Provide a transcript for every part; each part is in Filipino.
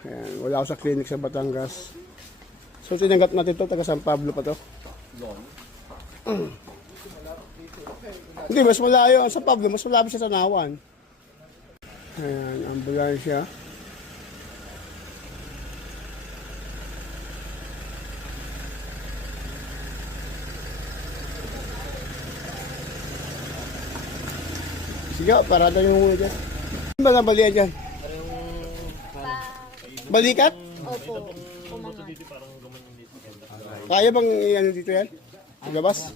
Ayan, wala ako sa clinic sa Batangas. So tinanggap natin to, taga San Pablo pa to. Hindi, mas malayo sa Pablo, mas malapit siya sa Nawan. Ayan, ambulansya. Sige, parada yung muna dyan. Ano ba nabalian dyan? Balikat? Opo, pumangat. Kaya bang ano dito yan? Ilabas?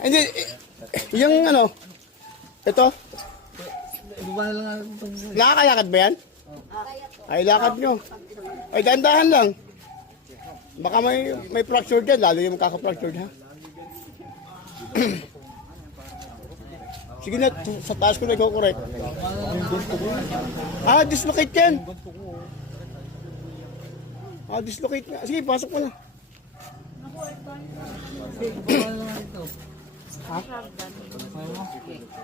Hindi, yung ano, ito, nakakayakad ba yan? Ay, lakad nyo. Ay, dahan-dahan lang. Baka may fracture dyan, lalo yung magkaka-fracture ha. Sige na, sa taas ko na ikaw correct. Dislocate yan. Dislocate nga. Sige, pasok mo na. Ha?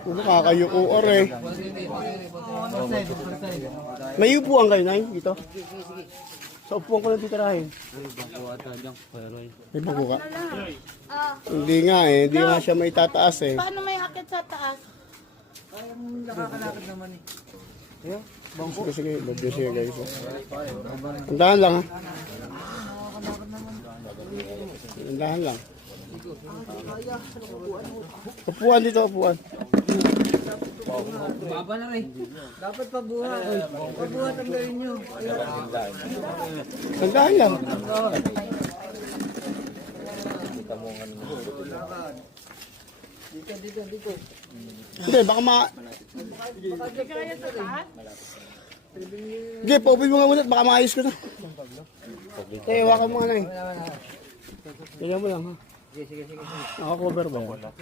Nakakayuko or eh. May upuan kayo na dito? Sa upuan ko lang titirahin. May bangko ka? Hindi nga eh, hindi nga siya may tataas eh. Paano may akit sa taas? Nakakalakad naman eh. Sige, sige guys. Andahan lang ha. Andahan lang. Upuan dito, upuan. Baba na rin. Dapat pabuhat. Pabuhat ang gawin nyo. Andahan lang. Dito. Hindi, baka Sige, pauwi mo nga muna, baka maayos ko na. Hawakan mo nga na eh. Tignan mo lang ha. Sige. Naka-cover ba yan?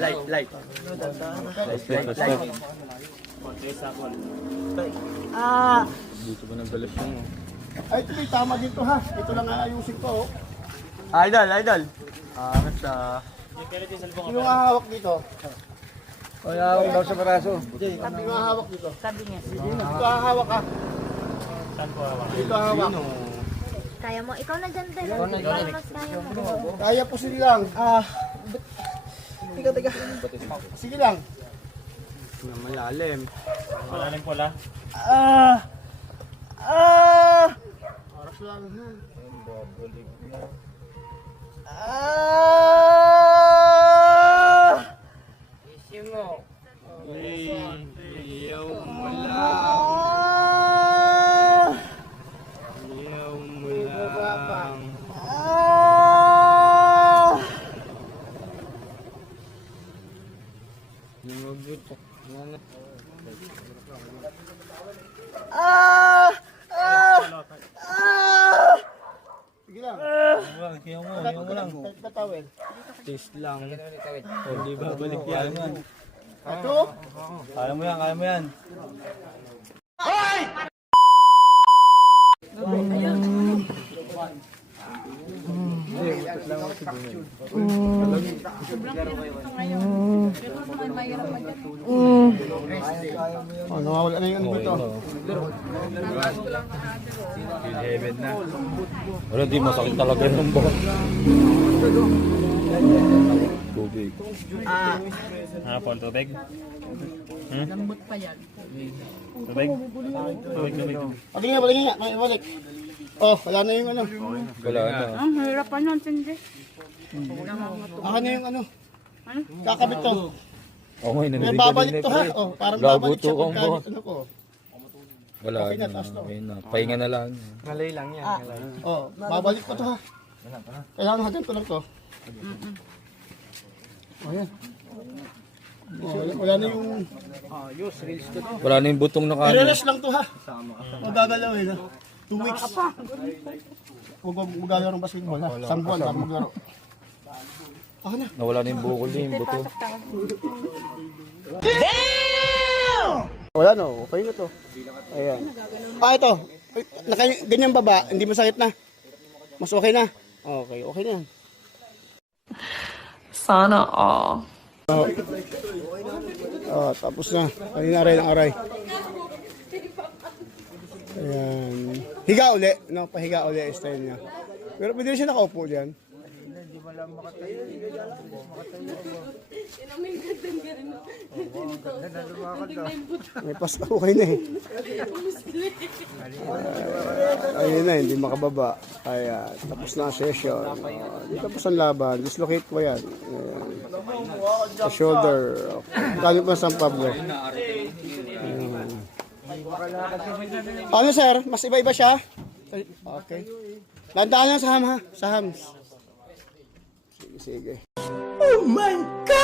Light. Dito ba nagdalas yung... Ay, ito tama dito ha. Ito lang ayusin ko. Idol. Angat sa... Sino nga hawak dito? Kaya ako daw sa braso. Sino nga hawak dito? Sabi niya. Dito hawak ha. Saan po hawak? Dito hawak. Kaya mo, ikaw na dyan din. Para mas kaya mo. Kaya po sila lang. Tiga. Sige lang. Malalim. Malalim pala. Oras lang ha. Isim mo. Iyaw mo lang. Iyaw mo lang. Lumagot. Sige lang. Iyaw mo lang. Tatawin. Taste lang. Hindi babalik yan. Ito. Kaya mo yan. Nawawala na yung ano dito. Heaven na. Wala, di masakit talaga yung buhok. Tubig. Paul, tubig? Lambot pa yan. Tubig? Balik nga. Balik. Oh, wala na yung ano. Wala na. Ang hirap pa nun, Cindy. Aka na yung ano. Kakabit to. Oo, may May narinig babalik kanina, to ha. pre. Oh, parang Gago babalik siya to, pagka combo. ano ko. Wala Okay na, na. taas to. Okay na. Pahinga na lang. Ngalay lang yan. Oh, babalik ko to ha. Kailangan natin ko lang to. Oh, yan. Wala na yung... Wala na yung butong na kanin. I-release lang to ha. Magagalawin ha. 2 weeks. Huwag maglalaro ng basketball ha. Isang buwan bago maglaro. Ako na. Nawala na yung bukol niya, yung buto. Wala no, okay na to. Ayan. Ito. Ganyan baba, hindi masakit na. Mas okay na. Okay na yan. Sana all. Oh, tapos na. Kanina rin ang aray. Ayan. Higa uli. No, pahiga uli ang style niya. Pero pwede rin siya nakaupo diyan. May pasta okay na eh. Ayun na, hindi makababa. Kaya tapos na ang session. Di tapos ang laban. Dislocate ko yan. Ayan. Sa shoulder. Galing pa San Pablo. Ayan. Ano sir? Mas iba-iba siya? Okay. Landaan lang sa ham ha? Sa hams. Sige, sige. Oh my God!